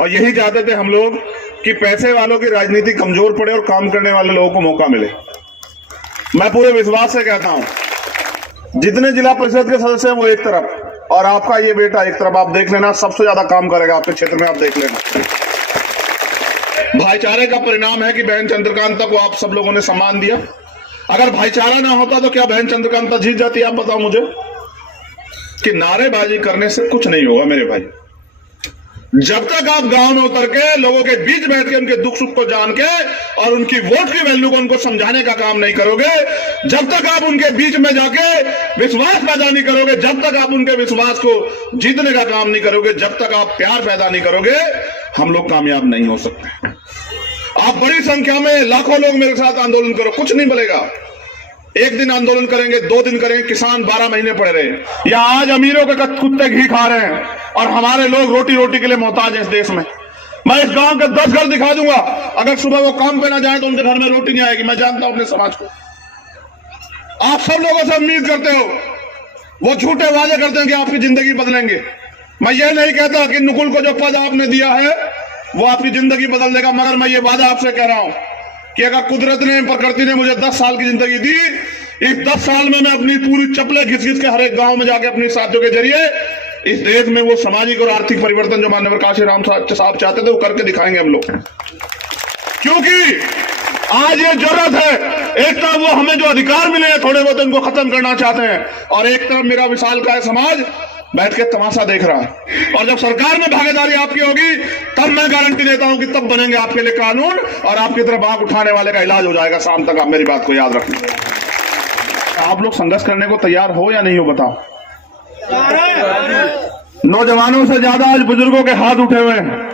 और यही चाहते थे हम लोग कि पैसे वालों की राजनीति कमजोर पड़े और काम करने वाले लोगों को मौका मिले। मैं पूरे विश्वास से कहता हूं, जितने जिला परिषद के सदस्य हैं वो एक तरफ और आपका ये बेटा एक तरफ, आप देख लेना सबसे ज्यादा काम करेगा आपके क्षेत्र में, आप देख लेना। भाईचारे का परिणाम है कि बहन चंद्रकांता को आप सब लोगों ने सम्मान दिया। अगर भाईचारा ना होता तो क्या बहन चंद्रकांता जीत जाती? आप बताओ मुझे। कि नारेबाजी करने से कुछ नहीं होगा मेरे भाई। जब तक आप गांव में उतर के लोगों के बीच बैठ के उनके दुख सुख को जान के और उनकी वोट की वैल्यू को उनको समझाने का काम नहीं करोगे, जब तक आप उनके बीच में जाके विश्वास पैदा नहीं करोगे, जब तक आप उनके विश्वास को जीतने का काम नहीं करोगे, जब तक आप प्यार पैदा नहीं करोगे, हम लोग कामयाब नहीं हो सकते। आप बड़ी संख्या में लाखों लोग मेरे साथ आंदोलन करो, कुछ नहीं मिलेगा। एक दिन आंदोलन करेंगे, 2 दिन करेंगे, किसान 12 महीने पड़े रहे। या आज अमीरों के कुत्ते घी खा रहे हैं और हमारे लोग रोटी रोटी के लिए मोहताज हैं इस देश में। मैं इस गांव के 10 घर दिखा दूंगा, अगर सुबह वो काम पे ना जाए तो उनके घर में रोटी नहीं आएगी। मैं जानता हूं अपने समाज को। आप सब लोगों से उम्मीद करते हो, वो झूठे वादे करते हैं कि आपकी जिंदगी बदलेंगे। मैं ये नहीं कहता कि नुकुल को जो पद आपने दिया है वो आपकी जिंदगी बदल देगा, मगर मैं ये वादा आपसे कह रहा हूं कि अगर कुदरत ने, प्रकृति ने मुझे 10 साल की जिंदगी दी, इस 10 साल में मैं अपनी पूरी चप्पलें घिस घिस के हर एक गांव में जाके अपने साथियों के जरिए इस देश में वो सामाजिक और आर्थिक परिवर्तन जो माननीय प्रकाश राम साहब चाहते थे वो करके दिखाएंगे हम लोग। क्योंकि आज ये जरूरत है, एक तरफ वो हमें जो अधिकार मिले हैं थोड़े बहुत उनको खत्म करना चाहते हैं, और एक तरफ मेरा विशालकाय समाज बैठ के तमाशा देख रहा है। और जब सरकार में भागीदारी आपकी होगी तब मैं गारंटी देता हूं कि तब बनेंगे आपके लिए कानून और आपकी तरफ आंख उठाने वाले का इलाज हो जाएगा शाम तक। आप मेरी बात को याद रखना। आप लोग संघर्ष करने को तैयार हो या नहीं हो बताओ? नौजवानों से ज्यादा आज बुजुर्गों के हाथ उठे हुए हैं।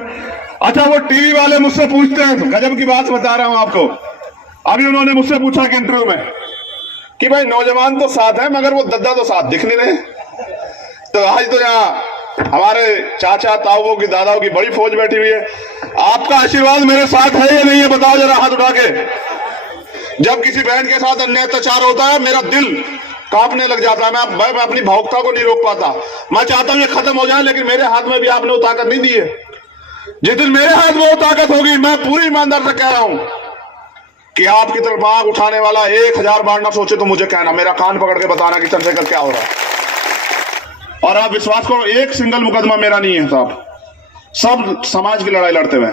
अच्छा, वो टीवी वाले मुझसे पूछते हैं, गजब की बात बता रहा हूं आपको। अभी उन्होंने मुझसे पूछा कि इंटरव्यू में कि भाई नौजवान तो साथ है मगर वो दद्दा तो साथ दिख नहीं रहे। तो आज तो यहाँ हमारे चाचा ताऊओं की, दादाओं की बड़ी फौज बैठी हुई है। आपका आशीर्वाद मेरे साथ है या नहीं है बताओ जरा हाथ उठा के। जब किसी बहन के साथ अन्याय अत्याचार होता है मेरा दिल कांपने लग जाता है। मैं अपनी भावुकता को नहीं रोक पाता। मैं चाहता हूं ये खत्म हो जाए, लेकिन मेरे हाथ में भी आपने वो ताकत नहीं दी है। जिस दिन मेरे हाथ में वो ताकत होगी, मैं पूरी ईमानदार से कह रहा हूं कि आपकी तरफ आंख उठाने वाला 1000 बार ना सोचे तो मुझे कहना, मेरा कान पकड़ के बताना कि चंद्रशेखर क्या हो रहा है। और आप विश्वास करो, एक सिंगल मुकदमा मेरा नहीं है साहब, सब समाज की लड़ाई लड़ते हुए।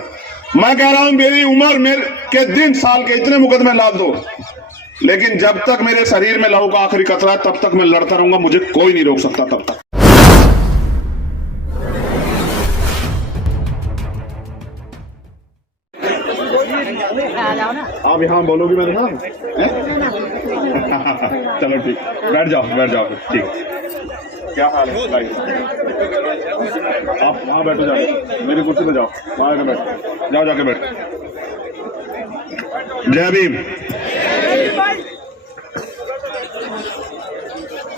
मैं कह रहा हूं मेरी उम्र मेरे के दिन साल के इतने मुकदमे लाद दो, लेकिन जब तक मेरे शरीर में लहू का आखिरी कतरा है तब तक मैं लड़ता रहूंगा। मुझे कोई नहीं रोक सकता तब तक। आप यहाँ बोलोगी मेरे साथ? चलो ठीक, बैठ जाओ ठीक। क्या हाल है भाई? आप वहाँ बैठो, जाओ मेरी कुर्सी पे जाओ, वहाँ आके बैठो, जाओ जाके बैठो। जय भीम।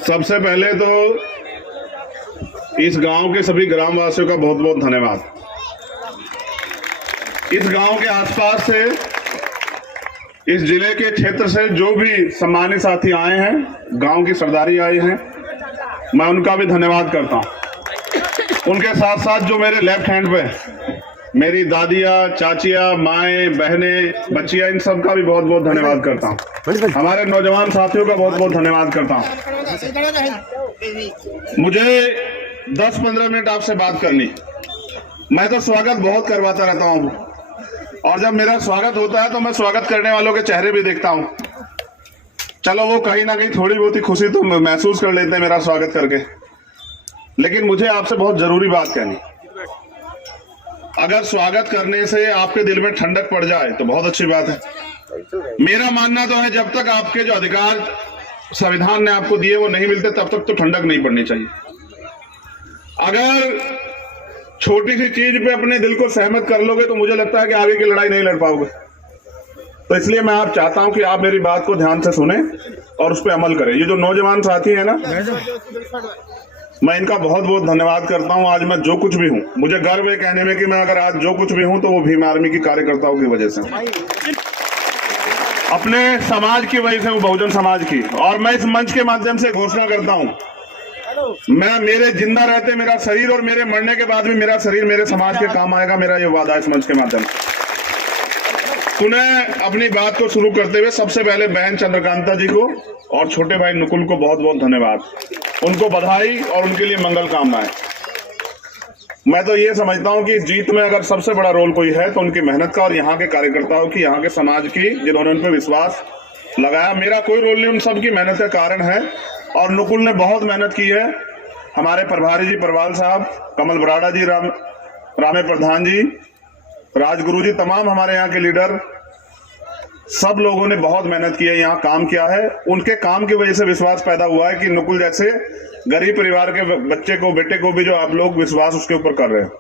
सबसे पहले तो इस गांव के सभी ग्रामवासियों का बहुत बहुत धन्यवाद। इस गांव के आसपास से, इस जिले के क्षेत्र से जो भी सम्मानित साथी आए हैं, गांव की सरदारी आई हैं, मैं उनका भी धन्यवाद करता हूं। उनके साथ साथ जो मेरे लेफ्ट हैंड पे मेरी दादियाँ, चाचियाँ, माएँ, बहनें, बच्चियाँ, इन सब का भी बहुत बहुत धन्यवाद करता हूँ। हमारे नौजवान साथियों का बहुत बहुत धन्यवाद करता हूँ। मुझे 10-15 मिनट आपसे बात करनी। मैं तो स्वागत बहुत करवाता रहता हूँ, और जब मेरा स्वागत होता है तो मैं स्वागत करने वालों के चेहरे भी देखता हूँ। चलो वो कहीं ना कहीं थोड़ी बहुत ही खुशी तो महसूस कर लेते हैं मेरा स्वागत करके। लेकिन मुझे आपसे बहुत जरूरी बात कहनी। अगर स्वागत करने से आपके दिल में ठंडक पड़ जाए तो बहुत अच्छी बात है। मेरा मानना तो है जब तक आपके जो अधिकार संविधान ने आपको दिए वो नहीं मिलते तब तक तो ठंडक नहीं पड़नी चाहिए। अगर छोटी सी चीज पे अपने दिल को सहमत कर लोगे तो मुझे लगता है कि आगे की लड़ाई नहीं लड़ पाओगे। तो इसलिए मैं आप चाहता हूं कि आप मेरी बात को ध्यान से सुने और उस पर अमल करें। ये जो नौजवान साथी है ना, मैं इनका बहुत बहुत धन्यवाद करता हूं। आज मैं जो कुछ भी हूं, मुझे गर्व है कहने में कि मैं अगर आज जो कुछ भी हूं तो वो भीम आर्मी की कार्यकर्ताओं की वजह से, अपने समाज की वजह से, वो बहुजन समाज की। और मैं इस मंच के माध्यम से घोषणा करता हूं मैं मेरे जिंदा रहते मेरा शरीर और मेरे मरने के बाद भी मेरा शरीर मेरे समाज के काम आएगा, मेरा ये वादा है इस मंच के माध्यम से। पुनः अपनी बात को शुरू करते हुए सबसे पहले बहन चंद्रकांता जी को और छोटे भाई नुकुल को बहुत बहुत धन्यवाद, उनको बधाई और उनके लिए मंगल कामनाएं। मैं तो ये समझता हूं कि जीत में अगर सबसे बड़ा रोल कोई है तो उनकी मेहनत का और यहाँ के कार्यकर्ताओं की, यहाँ के समाज की, जिन्होंने उन पर विश्वास लगाया। मेरा कोई रोल नहीं, उन सबकी मेहनत का कारण है। और नुकुल ने बहुत मेहनत की है, हमारे प्रभारी जी परवाल साहब, कमल बराड़ा जी, रामे प्रधान जी, राजगुरु जी, तमाम हमारे यहाँ के लीडर, सब लोगों ने बहुत मेहनत की है, यहाँ काम किया है। उनके काम की वजह से विश्वास पैदा हुआ है कि नुकुल जैसे गरीब परिवार के बच्चे को, बेटे को भी जो आप लोग विश्वास उसके ऊपर कर रहे हैं।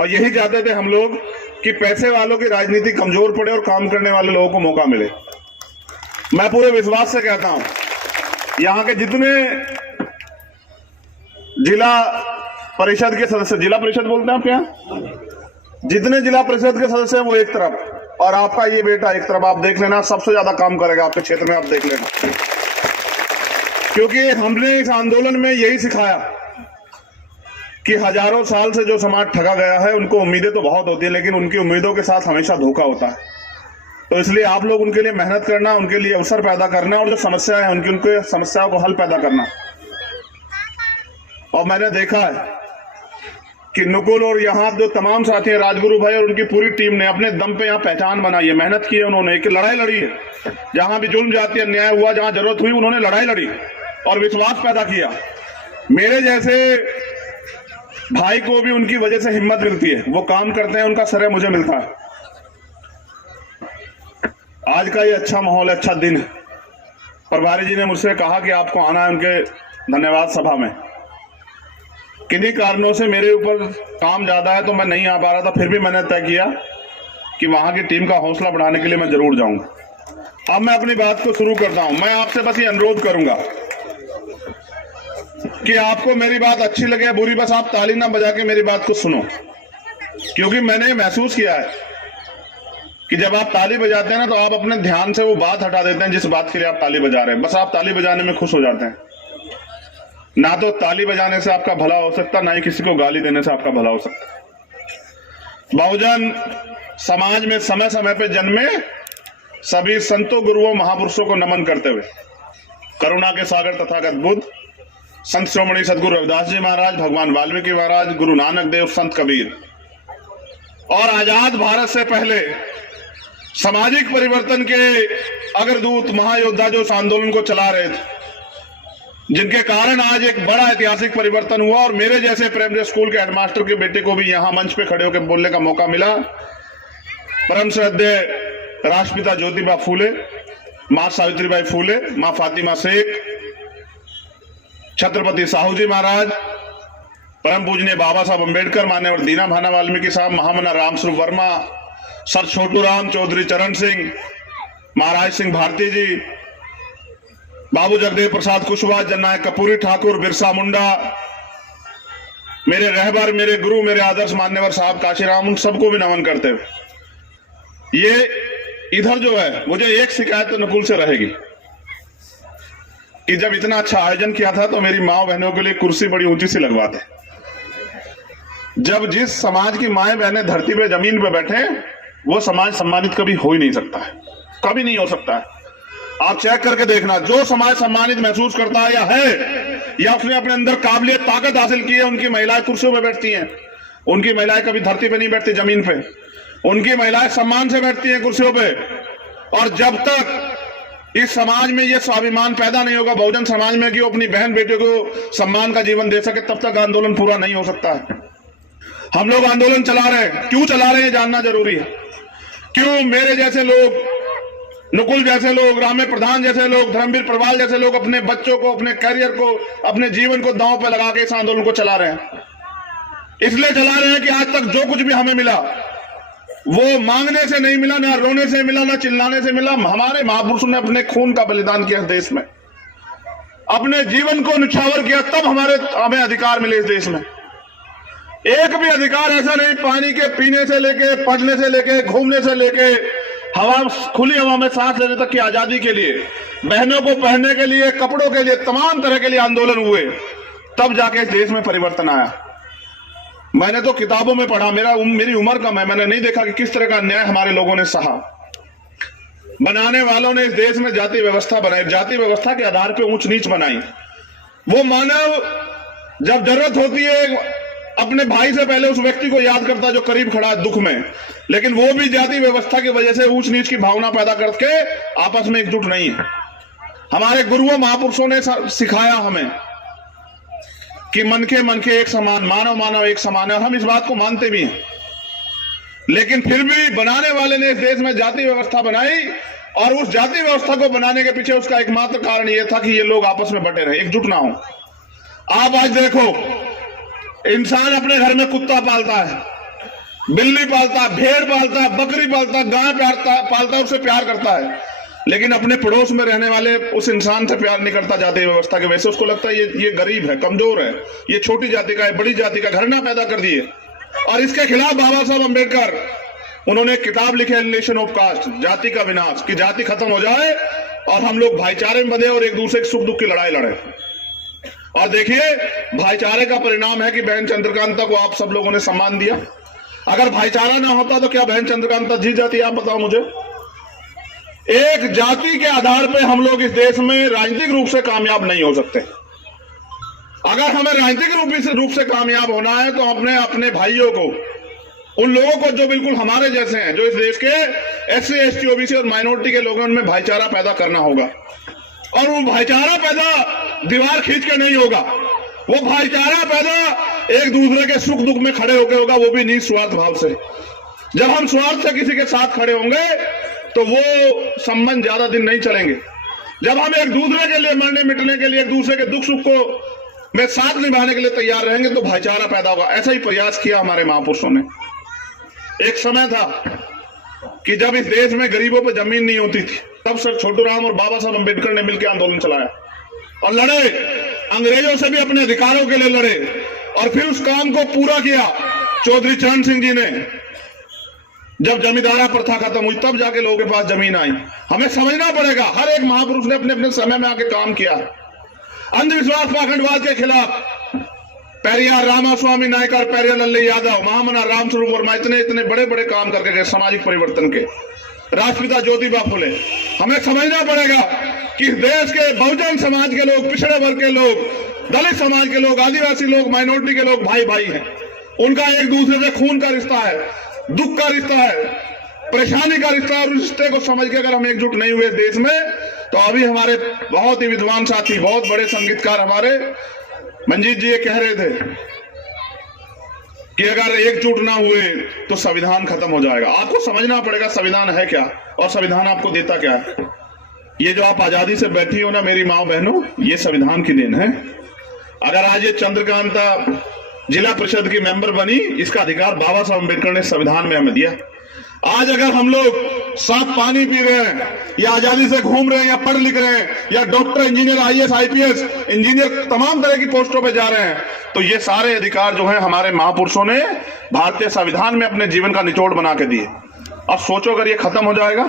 और यही चाहते थे हम लोग कि पैसे वालों की राजनीति कमजोर पड़े और काम करने वाले लोगों को मौका मिले। मैं पूरे विश्वास से कहता हूं, यहाँ के जितने जिला परिषद के सदस्य, जिला परिषद बोलते हैं आप यहाँ, जितने जिला परिषद के सदस्य हैं वो एक तरफ और आपका ये बेटा एक तरफ, आप देख लेना सबसे ज्यादा काम करेगा आपके क्षेत्र में, आप देख लेना। क्योंकि हमने इस आंदोलन में यही सिखाया कि हजारों साल से जो समाज ठगा गया है, उनको उम्मीदें तो बहुत होती है लेकिन उनकी उम्मीदों के साथ हमेशा धोखा होता है। तो इसलिए आप लोग उनके लिए मेहनत करना, उनके लिए अवसर पैदा करना और जो समस्याएं हैं उनके समस्याओं को हल पैदा करना। और मैंने देखा है कि नुकुल और यहाँ जो तमाम साथी हैं, राजगुरु भाई और उनकी पूरी टीम ने अपने दम पे यहाँ पहचान बनाई है, मेहनत की है उन्होंने, एक लड़ाई लड़ी है। जहां भी जुल्म जाति अन्याय हुआ, जहां जरूरत हुई, उन्होंने लड़ाई लड़ी और विश्वास पैदा किया। मेरे जैसे भाई को भी उनकी वजह से हिम्मत मिलती है, वो काम करते हैं, उनका श्रेय मुझे मिलता है। आज का ये अच्छा माहौल, अच्छा दिन है। प्रभारी जी ने मुझसे कहा कि आपको आना है उनके धन्यवाद सभा में। किन्हीं कारणों से मेरे ऊपर काम ज्यादा है तो मैं नहीं आ पा रहा था, फिर भी मैंने तय किया कि वहां की टीम का हौसला बढ़ाने के लिए मैं जरूर जाऊंगा। अब मैं अपनी बात को शुरू करता हूं। मैं आपसे बस ये अनुरोध करूंगा कि आपको मेरी बात अच्छी लगे या बुरी, बस आप ताली ना बजा के मेरी बात को सुनो। क्योंकि मैंने महसूस किया है कि जब आप ताली बजाते हैं ना तो आप अपने ध्यान से वो बात हटा देते हैं जिस बात के लिए आप ताली बजा रहे हैं। बस आप ताली बजाने में खुश हो जाते हैं। ना तो ताली बजाने से आपका भला हो सकता, ना ही किसी को गाली देने से आपका भला हो सकता। बहुजन समाज में समय समय पे जन्मे सभी संतों, गुरुओं, महापुरुषों को नमन करते हुए करुणा के सागर तथागत बुद्ध, संत श्रोमणी सदगुरु रविदास जी महाराज, भगवान वाल्मीकि महाराज, गुरु नानक देव, संत कबीर और आजाद भारत से पहले सामाजिक परिवर्तन के अग्रदूत महायोद्धा जो इस आंदोलन को चला रहे थे, जिनके कारण आज एक बड़ा ऐतिहासिक परिवर्तन हुआ और मेरे जैसे प्राइमरी स्कूल के हेडमास्टर के बेटे को भी यहां मंच पे खड़े होकर बोलने का मौका मिला। परम श्रद्धेय राष्ट्रपिता ज्योतिबा फूले, मां सावित्रीबाई फूले, मां फातिमा शेख, छत्रपति साहू जी महाराज, परम पूजनीय बाबा साहब अम्बेडकर, मान्यवर दीना भाना वाल्मीकि साहब, महामना रामस्वरूप वर्मा, सर छोटू राम चौधरी, चरण सिंह, महाराज सिंह भारती जी, बाबू जगदेव प्रसाद कुशवाहा, जननायक कपूरी ठाकुर, बिरसा मुंडा, मेरे रहबर, मेरे गुरु, मेरे आदर्श मान्यवर साहब काशीराम, उन सबको भी नमन करते हुए ये इधर जो है, मुझे एक शिकायत तो नुकुल से रहेगी कि जब इतना अच्छा आयोजन किया था तो मेरी माँ बहनों के लिए कुर्सी बड़ी ऊंची सी लगवाते। जब जिस समाज की माएं बहनें धरती पे जमीन पे बैठे, वो समाज सम्मानित कभी हो ही नहीं सकता है, कभी नहीं हो सकता है। आप चेक करके देखना, जो समाज सम्मानित महसूस करता है या उसने अपने अंदर काबिलियत ताकत हासिल की है, उनकी महिलाएं कुर्सियों पे बैठती हैं। उनकी महिलाएं कभी धरती पे नहीं बैठती, जमीन पे। उनकी महिलाएं सम्मान से बैठती हैं कुर्सियों पे। और जब तक इस समाज में ये स्वाभिमान पैदा नहीं होगा, बहुजन समाज में, कि वो अपनी बहन बेटे को सम्मान का जीवन दे सके, तब तक आंदोलन पूरा नहीं हो सकता है। हम लोग आंदोलन चला रहे हैं, क्यों चला रहे हैं जानना जरूरी है। क्यों मेरे जैसे लोग, नुकुल जैसे लोग, रामे प्रधान जैसे लोग, धर्मवीर प्रवाल जैसे लोग अपने बच्चों को, अपने करियर को, अपने जीवन को दांव पर लगा के इस आंदोलन को चला रहे हैं। इसलिए चला रहे हैं कि आज तक जो कुछ भी हमें मिला वो मांगने से नहीं मिला, ना रोने से मिला, ना चिल्लाने से मिला। हमारे महापुरुषों ने अपने खून का बलिदान किया इस देश में, अपने जीवन को निछावर किया, तब हमें अधिकार मिले इस देश में। एक भी अधिकार ऐसा नहीं, पानी के पीने से लेके, पढ़ने से लेके, घूमने से लेके, हवा, खुली हवा में सांस लेने तक की आजादी के लिए, बहनों को पहनने के लिए, कपड़ों के लिए, तमाम तरह के लिए आंदोलन हुए। तब जाके इस देश में परिवर्तन आया। मैंने तो किताबों में पढ़ा, मेरी उम्र कम है, मैंने नहीं देखा कि किस तरह का अन्याय हमारे लोगों ने सहा। बनाने वालों ने इस देश में जाति व्यवस्था बनाई, जाति व्यवस्था के आधार पर ऊंच नीच बनाई। वो मानव जब जरूरत होती है अपने भाई से पहले उस व्यक्ति को याद करता है जो करीब खड़ा है दुख में, लेकिन वो भी जाति व्यवस्था की वजह से ऊंच नीच की भावना पैदा करके आपस में एकजुट नहीं है। हमारे गुरुओं महापुरुषों ने सिखाया हमें कि मन के एक समान, मानव मानव एक समान है, और हम इस बात को मानते भी हैं। लेकिन फिर भी बनाने वाले ने इस देश में जाति व्यवस्था बनाई, और उस जाति व्यवस्था को बनाने के पीछे उसका एकमात्र कारण यह था कि ये लोग आपस में बटे रहे, एकजुट ना हो। आप आज देखो, इंसान अपने घर में कुत्ता पालता है, बिल्ली पालता है, भेड़ पालता है, बकरी पालता है, गाय पालता है, उससे प्यार करता है, लेकिन अपने पड़ोस में रहने वाले उस इंसान से प्यार नहीं करता जाति व्यवस्था के वजह से। उसको लगता है ये गरीब है, कमजोर है, ये छोटी जाति का है, बड़ी जाति का, घृणा पैदा कर दिए। और इसके खिलाफ बाबा साहब अम्बेडकर, उन्होंने एक किताब लिखी है नेशन ऑफ कास्ट, जाति का विनाश, कि जाति खत्म हो जाए और हम लोग भाईचारे में बंधे और एक दूसरे के सुख दुख की लड़ाई लड़े। और देखिए, भाईचारे का परिणाम है कि बहन चंद्रकांता को आप सब लोगों ने सम्मान दिया। अगर भाईचारा ना होता तो क्या बहन चंद्रकांता जीत जाती? आप बताओ मुझे। एक जाति के आधार पे हम लोग इस देश में राजनीतिक रूप से कामयाब नहीं हो सकते। अगर हमें राजनीतिक रूप से कामयाब होना है तो अपने अपने भाइयों को, उन लोगों को जो बिल्कुल हमारे जैसे हैं, जो इस देश के SC ST OBC और माइनॉरिटी के लोगों में भाईचारा पैदा करना होगा। और वो भाईचारा पैदा दीवार खींच के नहीं होगा, वो भाईचारा पैदा एक दूसरे के सुख दुख में खड़े होकर होगा, वो भी निस्वार्थ भाव से। जब हम स्वार्थ से किसी के साथ खड़े होंगे तो वो संबंध ज्यादा दिन नहीं चलेंगे। जब हम एक दूसरे के लिए मरने मिटने के लिए, एक दूसरे के दुख सुख को में साथ निभाने के लिए तैयार रहेंगे तो भाईचारा पैदा होगा। ऐसा ही प्रयास किया हमारे महापुरुषों ने। एक समय था कि जब इस देश में गरीबों पर जमीन नहीं होती थी, तब सर छोटूराम और बाबा साहब अम्बेडकर ने मिलकर आंदोलन चलाया और लड़े, अंग्रेजों से भी अपने अधिकारों के लिए लड़े, और फिर उस काम को पूरा किया चौधरी चरण सिंह जी ने। जब जमींदारा प्रथा खत्म हुई तब जाके लोगों के पास जमीन आई। हमें समझना पड़ेगा, हर एक महापुरुष ने अपने अपने समय में आके काम किया। अंधविश्वास पाखंडवाद के खिलाफ पेरियार रामास्वामी नायकर, पेरियार लल्ले यादव, महामना रामस्वरूप वर्मा, इतने बड़े बड़े काम करके गए सामाजिक परिवर्तन के। राष्ट्रपिता ज्योतिबा फुले। हमें समझना पड़ेगा कि देश के बहुजन समाज के लोग, पिछड़े वर्ग के लोग, दलित समाज के लोग, आदिवासी लोग, माइनॉरिटी के लोग भाई भाई हैं। उनका एक दूसरे से खून का रिश्ता है, दुख का रिश्ता है, परेशानी का रिश्ता है। और उस रिश्ते को समझ के अगर हम एकजुट नहीं हुए देश में, तो अभी हमारे बहुत ही विद्वान साथी, बहुत बड़े संगीतकार हमारे मंजीत जी ये कह रहे थे कि अगर एकजुट ना हुए तो संविधान खत्म हो जाएगा। आपको समझना पड़ेगा संविधान है क्या और संविधान आपको देता क्या है। ये जो आप आजादी से बैठी हो ना मेरी माँ बहनों, ये संविधान की देन है। अगर आज ये चंद्रकांता जिला परिषद की मेंबर बनी, इसका अधिकार बाबा साहब अम्बेडकर ने संविधान में हमें दिया। आज अगर हम लोग साफ पानी पी रहे हैं, या आजादी से घूम रहे हैं, या पढ़ लिख रहे हैं, या doctor, engineer, IAS IPS engineer तमाम तरह की पोस्टों पे जा रहे हैं, तो ये सारे अधिकार जो हैं हमारे महापुरुषों ने भारतीय संविधान में अपने जीवन का निचोड़ बना के दिए। अब सोचो अगर ये खत्म हो जाएगा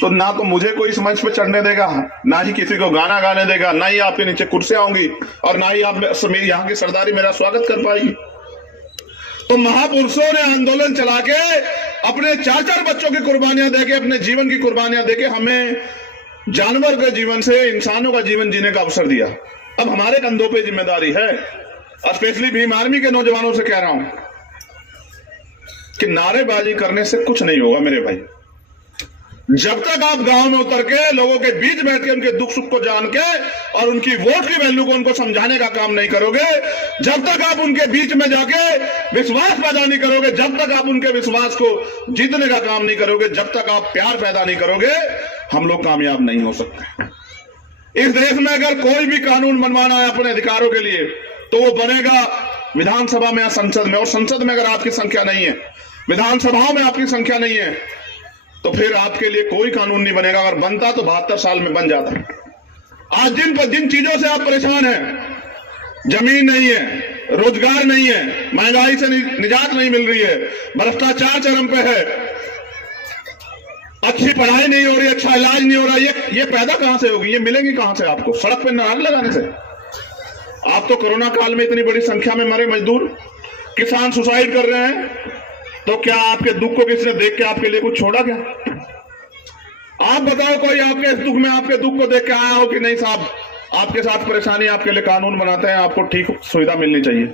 तो ना तो मुझे कोई इस मंच पे चढ़ने देगा, ना ही किसी को गाना गाने देगा, ना ही आपके नीचे कुर्सियां होंगी, और ना ही आप मेरी यहाँ की सरदारी मेरा स्वागत कर पाएगी। तो महापुरुषों ने आंदोलन चला के, अपने 4-4 बच्चों की कुर्बानियां देके, अपने जीवन की कुर्बानियां देके हमें जानवर के जीवन से इंसानों का जीवन जीने का अवसर दिया। अब हमारे कंधों पे जिम्मेदारी है। स्पेशली भीम आर्मी के नौजवानों से कह रहा हूं कि नारेबाजी करने से कुछ नहीं होगा मेरे भाई। जब तक आप गांव में उतर के लोगों के बीच बैठ के उनके दुख सुख को जान के और उनकी वोट की वैल्यू को उनको समझाने का काम नहीं करोगे, जब तक आप उनके बीच में जाके विश्वास पैदा नहीं करोगे, जब तक आप उनके विश्वास को जीतने का काम नहीं करोगे, जब तक आप प्यार पैदा नहीं करोगे, हम लोग कामयाब नहीं हो सकते। इस देश में अगर कोई भी कानून बनवाना है अपने अधिकारों के लिए तो वो बनेगा विधानसभा में या संसद में। और संसद में अगर आपकी संख्या नहीं है, विधानसभाओं में आपकी संख्या नहीं है, तो फिर आपके लिए कोई कानून नहीं बनेगा। अगर बनता तो 72 साल में बन जाता। आज जिन चीजों से आप परेशान हैं, जमीन नहीं है, रोजगार नहीं है, महंगाई से निजात नहीं मिल रही है, भ्रष्टाचार चरम पे है, अच्छी पढ़ाई नहीं हो रही, अच्छा इलाज नहीं हो रहा, ये पैदा कहां से होगी? ये मिलेंगी कहां से आपको? सड़क पे नारे लगाने से? आप तो कोरोना काल में इतनी बड़ी संख्या में मरे मजदूर, किसान सुसाइड कर रहे हैं, तो क्या आपके दुख को किसने देख के आपके लिए कुछ छोड़ा क्या? आप बताओ, कोई आपके इस दुख में आपके दुख को देख के आया हो कि नहीं साहब आपके साथ परेशानी, आपके लिए कानून बनाते हैं, आपको ठीक सुविधा मिलनी चाहिए।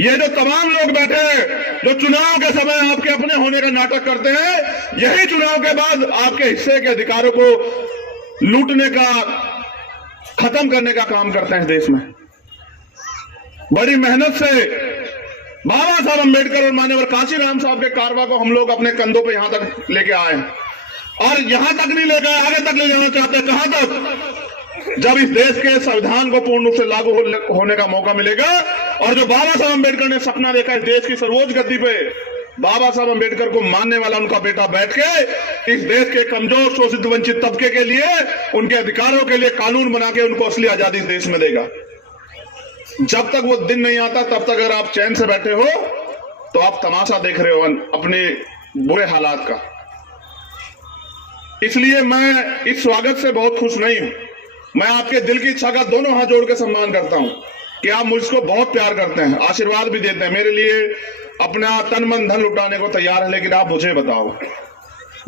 ये जो तमाम लोग बैठे हैं जो चुनाव के समय आपके अपने होने का नाटक करते हैं, यही चुनाव के बाद आपके हिस्से के अधिकारों को लूटने का, खत्म करने का काम करते हैं इस देश में। बड़ी मेहनत से बाबा साहब अम्बेडकर और माननीय काशीराम साहब के कारवा को हम लोग अपने कंधों पे यहां तक लेके आए हैं, और यहां तक नहीं लेकर आगे तक ले जाना चाहते हैं। कहां तक? जब इस देश के संविधान को पूर्ण रूप से लागू होने का मौका मिलेगा, और जो बाबा साहब अम्बेडकर ने सपना देखा इस देश की सर्वोच्च गद्दी पे बाबा साहब अम्बेडकर को मानने वाला उनका बेटा बैठ के इस देश के कमजोर शोषित वंचित तबके के लिए, उनके अधिकारों के लिए कानून बना के उनको असली आजादी इस देश में देगा। जब तक वो दिन नहीं आता तब तक अगर आप चैन से बैठे हो तो आप तमाशा देख रहे हो अपने बुरे हालात का। इसलिए मैं इस स्वागत से बहुत खुश नहीं हूं। मैं आपके दिल की इच्छा का दोनों हाथ जोड़ के सम्मान करता हूं कि आप मुझको बहुत प्यार करते हैं, आशीर्वाद भी देते हैं, मेरे लिए अपना तन मन धन लुटाने को तैयार है। लेकिन आप मुझे बताओ,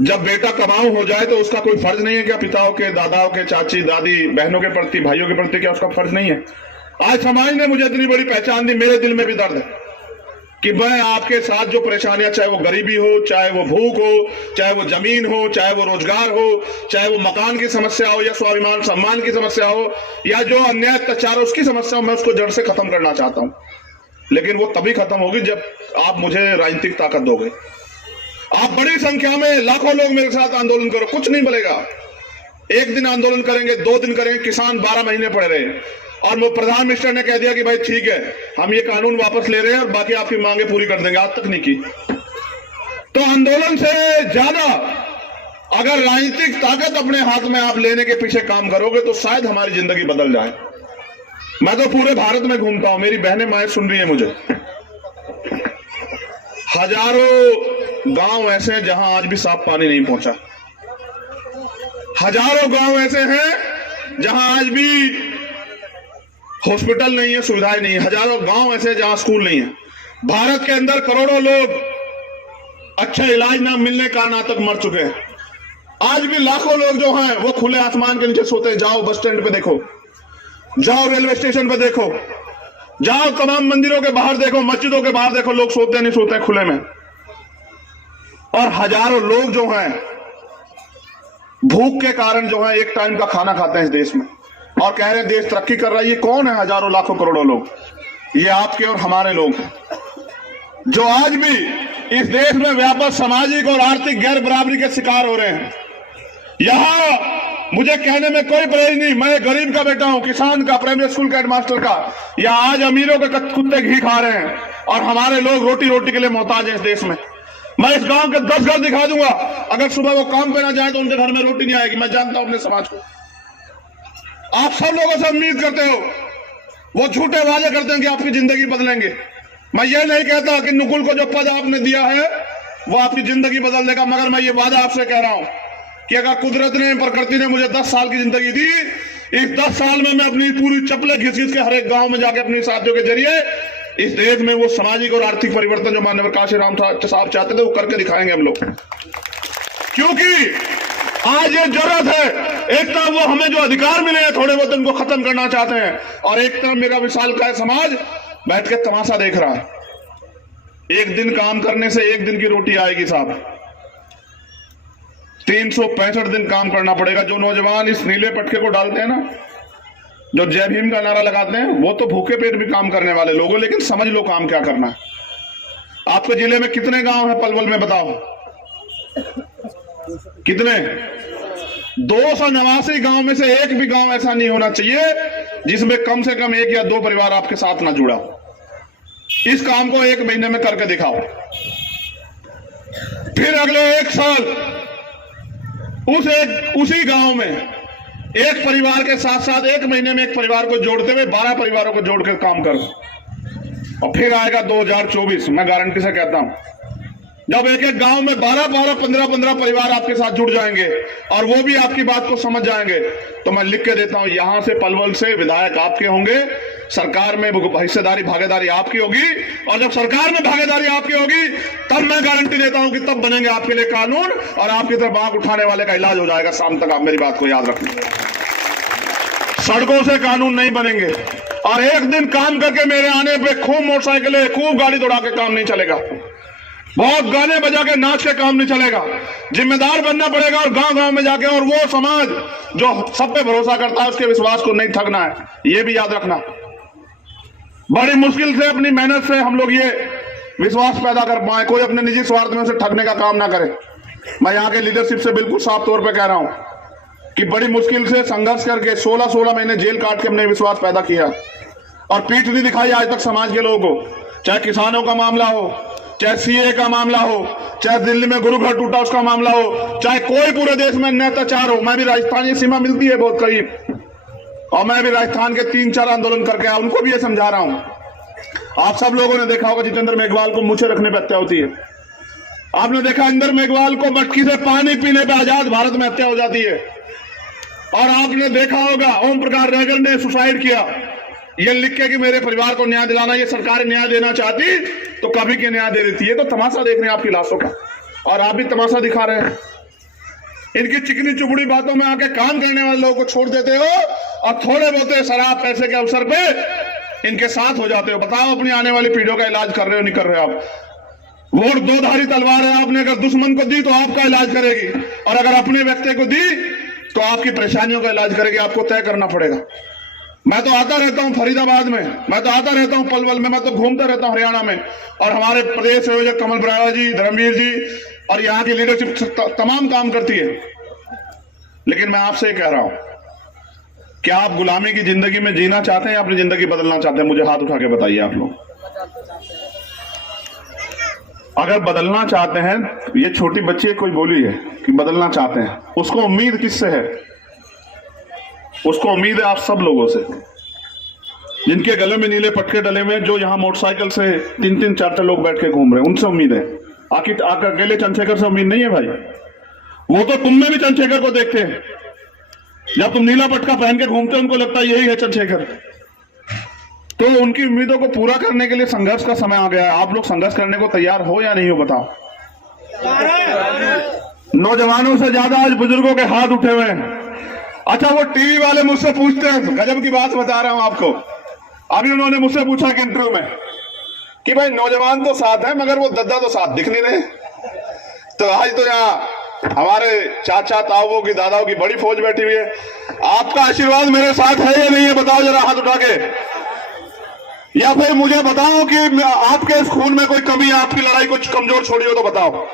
जब बेटा कमाऊ हो जाए तो उसका कोई फर्ज नहीं है क्या? पिताओं के, दादाओं के, चाची दादी बहनों के प्रति, भाइयों के प्रति क्या उसका फर्ज नहीं है? आज समाज ने मुझे इतनी बड़ी पहचान दी, मेरे दिल में भी दर्द है कि मैं आपके साथ जो परेशानियां, चाहे वो गरीबी हो, चाहे वो भूख हो, चाहे वो जमीन हो, चाहे वो रोजगार हो, चाहे वो मकान की समस्या हो, या स्वाभिमान सम्मान की समस्या हो, या जो अन्याय अत्याचार हो उसकी समस्या हो, मैं उसको जड़ से खत्म करना चाहता हूं। लेकिन वो तभी खत्म होगी जब आप मुझे राजनीतिक ताकत दोगे। आप बड़ी संख्या में लाखों लोग मेरे साथ आंदोलन करो, कुछ नहीं मिलेगा। एक दिन आंदोलन करेंगे, 2 दिन करेंगे, किसान 12 महीने पड़े रहे, और वो प्रधान मिनिस्टर ने कह दिया कि भाई ठीक है, हम ये कानून वापस ले रहे हैं और बाकी आपकी मांगे पूरी कर देंगे, आज तक नहीं की। तो आंदोलन से ज्यादा अगर राजनीतिक ताकत अपने हाथ में आप लेने के पीछे काम करोगे तो शायद हमारी जिंदगी बदल जाए। मैं तो पूरे भारत में घूमता हूं, मेरी बहनें माएं सुन रही हैं मुझे। हजारों गांव ऐसे हैं जहां आज भी साफ पानी नहीं पहुंचा। हजारों गांव ऐसे हैं जहां आज भी हॉस्पिटल नहीं है, सुविधाएं नहीं है। हजारों गांव ऐसे जहां स्कूल नहीं है। भारत के अंदर करोड़ों लोग अच्छा इलाज ना मिलने के कारण आज तक मर चुके हैं। आज भी लाखों लोग जो हैं वो खुले आसमान के नीचे सोते हैं। जाओ बस स्टैंड पे देखो, जाओ रेलवे स्टेशन पे देखो, जाओ तमाम मंदिरों के बाहर देखो, मस्जिदों के बाहर देखो, लोग सोते नहीं सोते खुले में। और हजारों लोग जो हैं भूख के कारण जो है एक टाइम का खाना खाते हैं इस देश में, और कह रहे हैं देश तरक्की कर रहा है। ये कौन है? हजारों लाखों करोड़ों लोग, ये आपके और हमारे लोग जो आज भी इस देश में व्यापक सामाजिक और आर्थिक गैर बराबरी के शिकार हो रहे हैं। यहां मुझे कहने में कोई परहेज नहीं, मैं गरीब का बेटा हूं, किसान का, प्राइमरी स्कूल का हेडमास्टर का। या आज अमीरों के कुत्ते घी खा रहे हैं और हमारे लोग रोटी रोटी के लिए मोहताज हैं इस देश में। मैं इस गांव के 10 घर दिखा दूंगा, अगर सुबह वो काम पे ना जाए तो उनके घर में रोटी नहीं आएगी। मैं जानता हूं अपने समाज को। आप सब लोगों से उम्मीद करते हो, वो झूठे वादे करते हैं कि आपकी जिंदगी बदलेंगे। मैं ये नहीं कहता कि नुकुल को जो पद आपने दिया है वो आपकी जिंदगी बदल देगा, मगर मैं ये वादा आपसे कह रहा हूं कि अगर कुदरत ने, प्रकृति ने मुझे 10 साल की जिंदगी दी, इस 10 साल में मैं अपनी पूरी चप्पलें घिस घिस के हर एक गांव में जाके अपने साथियों के जरिए इस देश में वो सामाजिक और आर्थिक परिवर्तन जो माननीय काशीराम साहब चाहते थे वो करके दिखाएंगे हम लोग। क्योंकि आज ये जरूरत है, एक तरफ वो हमें जो अधिकार मिले हैं थोड़े बहुत उनको खत्म करना चाहते हैं, और एक तरफ मेरा विशालकाय समाज बैठ के तमाशा देख रहा है। एक दिन काम करने से एक दिन की रोटी आएगी साहब, 365 दिन काम करना पड़ेगा। जो नौजवान इस नीले पटके को डालते हैं ना, जो जय भीम का नारा लगाते हैं, वो तो भूखे पेट भी काम करने वाले लोगों। लेकिन समझ लो काम क्या करना है। आपके जिले में कितने गांव हैं पलवल में, बताओ कितने? 289 गांव में से एक भी गांव ऐसा नहीं होना चाहिए जिसमें कम से कम 1 या 2 परिवार आपके साथ ना जुड़ा हो। इस काम को 1 महीने में करके दिखाओ, फिर अगले 1 साल उसी गांव में एक परिवार के साथ साथ 1 महीने में एक परिवार को जोड़ते हुए 12 परिवारों को जोड़कर काम करो, और फिर आएगा 2024। मैं गारंटी से कहता हूं, जब एक एक गांव में 12-12, 15-15 परिवार आपके साथ जुड़ जाएंगे और वो भी आपकी बात को समझ जाएंगे, तो मैं लिख के देता हूं, यहां से पलवल से विधायक आपके होंगे, सरकार में हिस्सेदारी भागीदारी आपकी होगी, और जब सरकार में भागीदारी आपकी होगी तब मैं गारंटी देता हूं कि तब बनेंगे आपके लिए कानून, और आपकी तरफ आंख उठाने वाले का इलाज हो जाएगा शाम तक। आप मेरी बात को याद रखना, सड़कों से कानून नहीं बनेंगे। और एक दिन काम करके मेरे आने पे खूब मोटरसाइकिलें, खूब गाड़ी दौड़ा के काम नहीं चलेगा, बहुत गाने बजा के नाच के काम नहीं चलेगा। जिम्मेदार बनना पड़ेगा और गांव गांव में जाके, और वो समाज जो सब पे भरोसा करता है उसके विश्वास को नहीं ठगना है, ये भी याद रखना। बड़ी मुश्किल से अपनी मेहनत से हम लोग ये विश्वास पैदा कर पाए, कोई अपने निजी स्वार्थ में से ठगने का काम ना करे। मैं यहाँ के लीडरशिप से बिल्कुल साफ तौर पे कह रहा हूं कि बड़ी मुश्किल से संघर्ष करके 16 महीने जेल काट के हमने विश्वास पैदा किया, और पीठ नहीं दिखाई आज तक समाज के लोगों को। चाहे किसानों का मामला हो, चाहे सीए का मामला हो, चाहे दिल्ली में गुरु घर टूटा उसका मामला हो, चाहे कोई पूरे देश में अन्य अत्याचार हो। मैं भी राजस्थान, ये सीमा मिलती है बहुत करीब, और मैं भी राजस्थान के 3-4 आंदोलन करके आया, उनको भी ये समझा रहा हूं। आप सब लोगों ने देखा होगा जितेंद्र मेघवाल को मूछें रखने पर हत्या होती है। आपने देखा इंदर मेघवाल को मटकी से पानी पीने पर आजाद भारत में हत्या हो जाती है। और आपने देखा होगा ओम प्रकाश रैगर ने सुसाइड किया, ये लिख के कि मेरे परिवार को न्याय दिलाना। ये सरकार न्याय देना चाहती तो कभी के न्याय दे देती है। तो तमाशा देख रहे हैं आपकी लाशों का, और आप भी तमाशा दिखा रहे हैं। इनकी चिकनी चुपड़ी बातों में आके काम करने वाले लोगों को छोड़ देते हो, और थोड़े बहुत शराब पैसे के अवसर पे इनके साथ हो जाते हो। बताओ अपनी आने वाली पीढ़ियों का इलाज कर रहे हो नहीं कर रहे हो आप? वोट दो धारी तलवार है, आपने अगर दुश्मन को दी तो आपका इलाज करेगी, और अगर अपने व्यक्ति को दी तो आपकी परेशानियों का इलाज करेगी। आपको तय करना पड़ेगा। मैं तो आता रहता हूं फरीदाबाद में, मैं तो आता रहता हूं पलवल में, मैं तो घूमता रहता हूं हरियाणा में, और हमारे प्रदेश संयोजक कमल ब्रावा जी, धर्मवीर जी और यहाँ की लीडरशिप तमाम काम करती है। लेकिन मैं आपसे ये कह रहा हूं, क्या आप गुलामी की जिंदगी में जीना चाहते हैं या अपनी जिंदगी बदलना चाहते हैं? मुझे हाथ उठा के बताइए आप लोग। अगर बदलना चाहते हैं, ये छोटी बच्ची कोई बोली है कि बदलना चाहते हैं, उसको उम्मीद किससे है? उसको उम्मीद है आप सब लोगों से, जिनके गले में नीले पटके डले हुए, जो यहाँ मोटरसाइकिल से 3-3, 4-4 लोग बैठ के घूम रहे हैं, उनसे उम्मीद है। आखिर अकेले चंद्रशेखर से उम्मीद नहीं है भाई। वो तो तुम में भी चंद्रशेखर को देखते हैं। जब तुम नीला पटका पहन के घूमते हो, उनको लगता है यही है चंद्रशेखर। तो उनकी उम्मीदों को पूरा करने के लिए संघर्ष का समय आ गया है। आप लोग संघर्ष करने को तैयार हो या नहीं हो बताओ? नौजवानों से ज्यादा आज बुजुर्गों के हाथ उठे हुए हैं। अच्छा, वो टीवी वाले मुझसे पूछते हैं, गजब की बात बता रहा हूं आपको। अभी उन्होंने मुझसे पूछा कि इंटरव्यू में कि भाई नौजवान तो साथ है मगर वो दद्दा तो साथ दिख नहीं रहे। तो आज तो यहाँ हमारे चाचा ताऊओं की, दादाओं की बड़ी फौज बैठी हुई है। आपका आशीर्वाद मेरे साथ है या नहीं है बताओ जरा हाथ उठा के। या फिर मुझे बताओ कि आपके इस खून में कोई कमी है, आपकी लड़ाई कुछ कमजोर छोड़ी हो तो बताओ।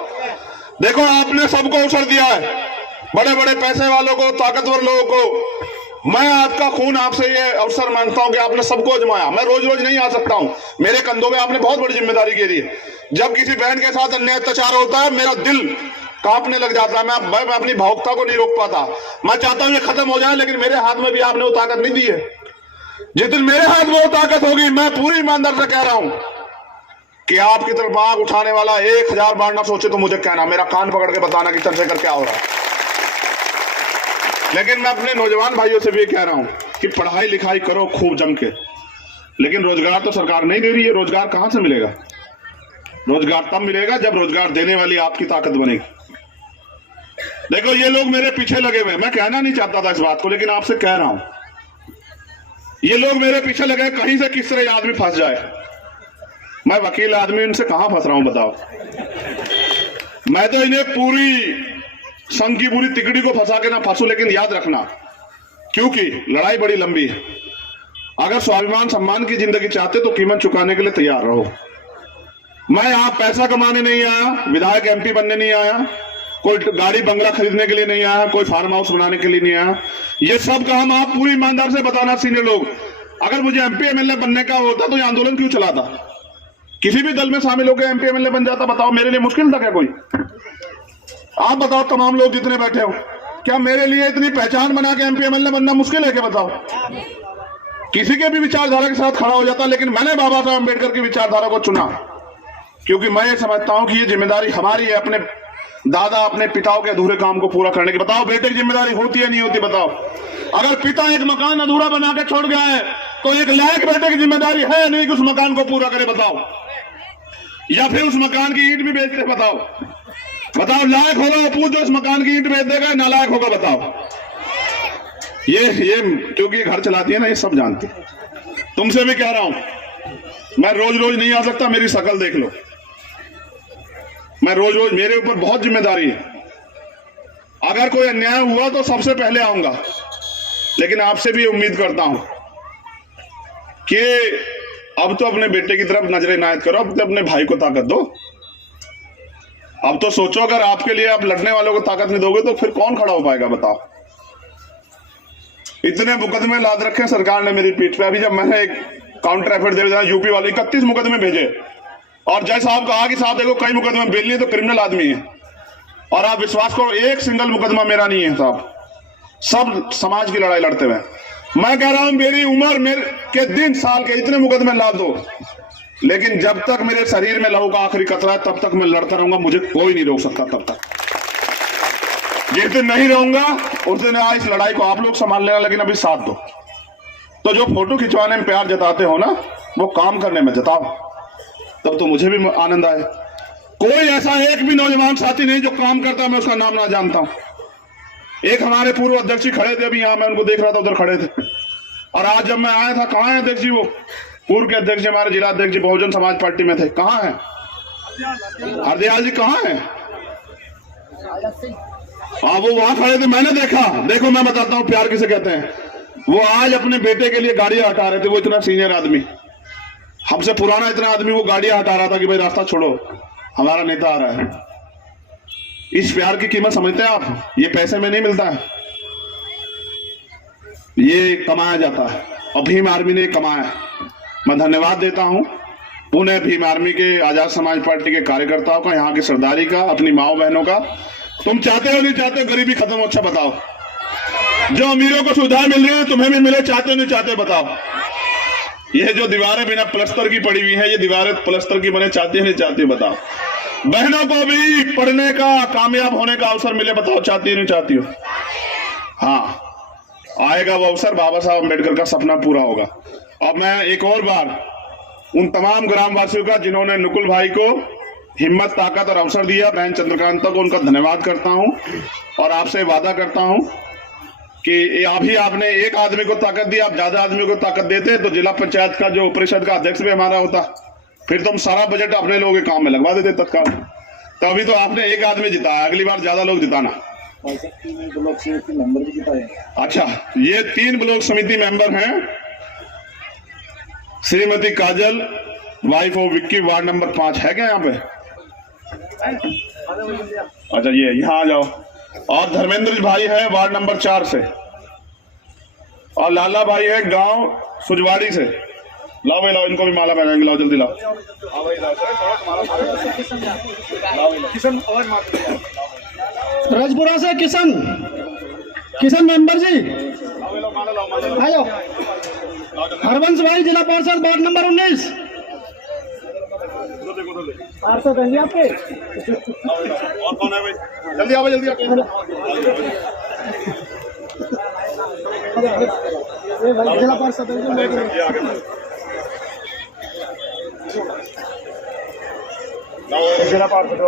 देखो, आपने सबको अवसर दिया है, बड़े बड़े पैसे वालों को, ताकतवर लोगों को। मैं आपका खून आपसे ये अवसर मांगता हूं कि आपने सबको आजमाया। मैं रोज रोज नहीं आ सकता हूं, मेरे कंधों में आपने बहुत बड़ी जिम्मेदारी घेरी है। जब किसी बहन के साथ अन्याय अत्याचार होता है, मेरा दिल कांपने लग जाता है। मैं अपनी भावुकता को नहीं रोक पाता। मैं चाहता हूं ये खत्म हो जाए, लेकिन मेरे हाथ में भी आपने वो ताकत नहीं दी है। जिस दिन मेरे हाथ में वो ताकत होगी, मैं पूरी ईमानदार से कह रहा हूं कि आपकी तरफ आंख उठाने वाला 1000 बार ना सोचे तो मुझे कहना, मेरा कान पकड़ के बताना कि चंद्रशेखर क्या हो रहा है। लेकिन मैं अपने नौजवान भाइयों से भी कह रहा हूं कि पढ़ाई लिखाई करो खूब जम के, लेकिन रोजगार तो सरकार नहीं दे रही है। रोजगार कहां से मिलेगा? रोजगार तब मिलेगा जब रोजगार देने वाली आपकी ताकत बनेगी। देखो, ये लोग मेरे पीछे लगे हुए, मैं कहना नहीं चाहता था इस बात को, लेकिन आपसे कह रहा हूं, ये लोग मेरे पीछे लगे, कहीं से किस तरह आदमी फंस जाए। मैं वकील आदमी, इनसे कहां फंस रहा हूं बताओ? मैं तो इन्हें पूरी संघ की पूरी तिकड़ी को फंसा के ना फंसू, लेकिन याद रखना, क्योंकि लड़ाई बड़ी लंबी है। अगर स्वाभिमान सम्मान की जिंदगी चाहते तो कीमत चुकाने के लिए तैयार रहो। मैं यहां पैसा कमाने नहीं आया, विधायक एमपी बनने नहीं आया, कोई गाड़ी बंगला खरीदने के लिए नहीं आया, कोई फार्म हाउस बनाने के लिए नहीं आया। ये सब काम आप पूरी ईमानदार से बताना सीनियर लोग। अगर मुझे एमपी एमएलए बनने का होता तो ये आंदोलन क्यों चलाता? किसी भी दल में शामिल होकर एमपी एमएलए बन जाता। बताओ, मेरे लिए मुश्किल था क्या कोई? आप बताओ, तमाम लोग जितने बैठे हो, क्या मेरे लिए इतनी पहचान बना के एमपी एमएलए बनना मुश्किल है क्या? बताओ। किसी के भी विचारधारा के साथ खड़ा हो जाता, लेकिन मैंने बाबा साहब अम्बेडकर की विचारधारा को चुना, क्योंकि मैं ये समझता हूं कि ये जिम्मेदारी हमारी है, अपने दादा अपने पिताओं के अधूरे काम को पूरा करने की। बताओ, बेटे की जिम्मेदारी होती है नहीं होती? बताओ। अगर पिता एक मकान अधूरा बना के छोड़ गया है तो एक लायक बेटे की जिम्मेदारी है नहीं कि उस मकान को पूरा करे? बताओ। या फिर उस मकान की ईंट भी बेचते? बताओ बताओ। लायक होगा वो पूछ, जो इस मकान की ईंट बेच देगा, नालायक होगा? बताओ। ये क्योंकि घर चलाती है ना, ये सब जानती है। तुमसे भी कह रहा हूं, मैं रोज रोज नहीं आ सकता, मेरी शक्ल देख लो। मैं रोज रोज, मेरे ऊपर बहुत जिम्मेदारी है। अगर कोई अन्याय हुआ तो सबसे पहले आऊंगा, लेकिन आपसे भी उम्मीद करता हूं कि अब तो अपने बेटे की तरफ नजर इनायत करो, अब तो अपने भाई को ताकत दो। अब तो सोचो, अगर आपके लिए आप लड़ने वालों को ताकत नहीं दोगे तो फिर कौन खड़ा हो पाएगा? बताओ। इतने मुकदमे लाद रखे सरकार ने मेरी पीठ पे। अभी जब मैंने एक काउंटर एफर्ट दे दिया, यूपी वाले 31 मुकदमे भेजे, और जय साहब कहा कि साहब देखो कई मुकदमे बेल नहीं तो क्रिमिनल आदमी है, और आप विश्वास करो एक सिंगल मुकदमा मेरा नहीं है साहब, सब समाज की लड़ाई लड़ते हुए। मैं कह रहा हूं मेरी उम्र मेरे के दिन साल के इतने मुकदमे ला दो, लेकिन जब तक मेरे शरीर में लहू का आखिरी कतरा है तब तक मैं लड़ता रहूंगा, मुझे कोई नहीं रोक सकता तब तक। जिस दिन नहीं रहूंगा उस दिन इस लड़ाई को आप लोग संभाल लेना, लेकिन अभी साथ दो। तो जो फोटो खिंचवाने में प्यार जताते हो ना, वो काम करने में जताओ, तब तो मुझे भी आनंद आए। कोई ऐसा एक भी नौजवान साथी नहीं जो काम करता मैं उसका नाम ना जानता हूं। एक हमारे पूर्व अध्यक्ष जी खड़े थे, अभी यहां मैं उनको देख रहा था, उधर खड़े थे। और आज जब मैं आया था, कहां है अध्यक्ष जी? वो पूर्व के अध्यक्ष जी, हमारे जिला अध्यक्ष जी बहुजन समाज पार्टी में थे, कहां है? हरदयाल जी कहां है? हाँ, वो वहां खड़े थे, मैंने देखा। देखो मैं बताता हूँ प्यार किसे कहते हैं। वो आज अपने बेटे के लिए गाड़ियां हटा रहे थे। वो इतना सीनियर आदमी, हमसे पुराना इतना आदमी, वो गाड़ियां हटा रहा था कि भाई रास्ता छोड़ो, हमारा नेता आ रहा है। इस प्यार की कीमत समझते हैं आप? ये पैसे में नहीं मिलता है, ये कमाया जाता है, और भीम आर्मी ने कमाया। मैं धन्यवाद देता हूं पुणे भीम आर्मी के, आजाद समाज पार्टी के कार्यकर्ताओं का, यहाँ की सरदारी का, अपनी माओ बहनों का। तुम चाहते हो नहीं चाहते गरीबी खत्म हो? अच्छा बताओ। जो अमीरों को सुविधा मिल रही है तुम्हें भी मिले, चाहते हो नहीं चाहते? बताओ। ये जो दीवारें बिना प्लस्तर की पड़ी हुई है, ये दीवारें प्लस्तर की बने, चाहती है नहीं चाहती? बताओ। बहनों को भी पढ़ने का, कामयाब होने का अवसर मिले, बताओ चाहती है नहीं चाहती हो? हाँ, आएगा वो अवसर, बाबा साहब अम्बेडकर का सपना पूरा होगा। अब मैं एक और बार उन तमाम ग्रामवासियों का जिन्होंने नुकुल भाई को हिम्मत, ताकत और अवसर दिया, बहन चंद्रकांता को, उनका धन्यवाद करता हूं। और आपसे वादा करता हूं कि अभी आपने एक आदमी को ताकत दी, आप ज्यादा आदमियों को ताकत देते तो जिला पंचायत का जो परिषद का अध्यक्ष भी हमारा होता, फिर तुम सारा बजट अपने लोगों के काम में लगवा देते तत्काल। तो अभी तो आपने एक आदमी जिताया, अगली बार ज्यादा लोग जिताना। ब्लॉक समिति मेंबर भी जिताए। अच्छा, ये 3 ब्लॉक समिति मेंबर हैं। Shrimati Kajal, wife of Vicky, ward number 5 है क्या यहाँ पे? अच्छा, ये यहाँ आ जाओ। और धर्मेंद्र भाई है वार्ड नंबर 4 से, और लाला भाई है गांव सुजवाड़ी से। लाओ भाई लाओ, इनको भी माला पहनाएंगे, लाओ जल्दी लाओ। किशन राजपुरा से किशन मेंबर जी आ जाओ। हरवंश भाई, जिला पार्षद, वार्ड नंबर 19। पार्षद हैं आपके? और कौन है भाई? जल्दी आओ, जल्दी आओ। जिला पार्षद जिला पार्षद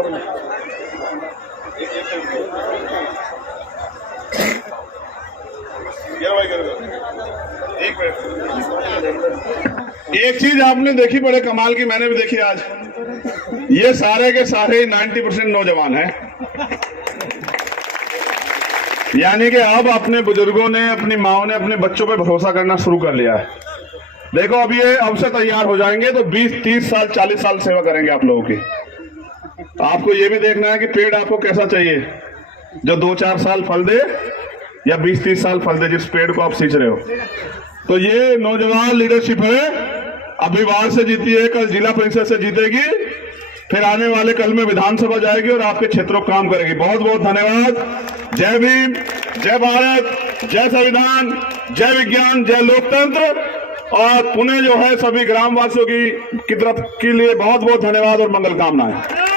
एक चीज आपने देखी बड़े कमाल की, मैंने भी देखी आज। ये सारे के सारे 90% नौजवान हैं। यानी कि अब अपने बुजुर्गों ने, अपनी माओ ने अपने बच्चों पे भरोसा करना शुरू कर लिया है। देखो अब ये अवसर तैयार हो जाएंगे तो 20, 30 साल, 40 साल सेवा करेंगे आप लोगों की। आपको ये भी देखना है कि पेड़ आपको कैसा चाहिए, जो 2-4 साल फल दे या 20-30 साल फल दे, जिस पेड़ को आप सींच रहे हो। तो ये नौजवान लीडरशिप है, अभी वार्ड से जीती है, कल जिला परिषद से जीतेगी, फिर आने वाले कल में विधानसभा जाएगी और आपके क्षेत्रों काम करेगी। बहुत बहुत धन्यवाद। जय भीम, जय भारत, जय संविधान, जय विज्ञान, जय लोकतंत्र। और पुणे जो है सभी ग्रामवासियों की तरफ के लिए बहुत बहुत धन्यवाद और मंगल कामनाएं।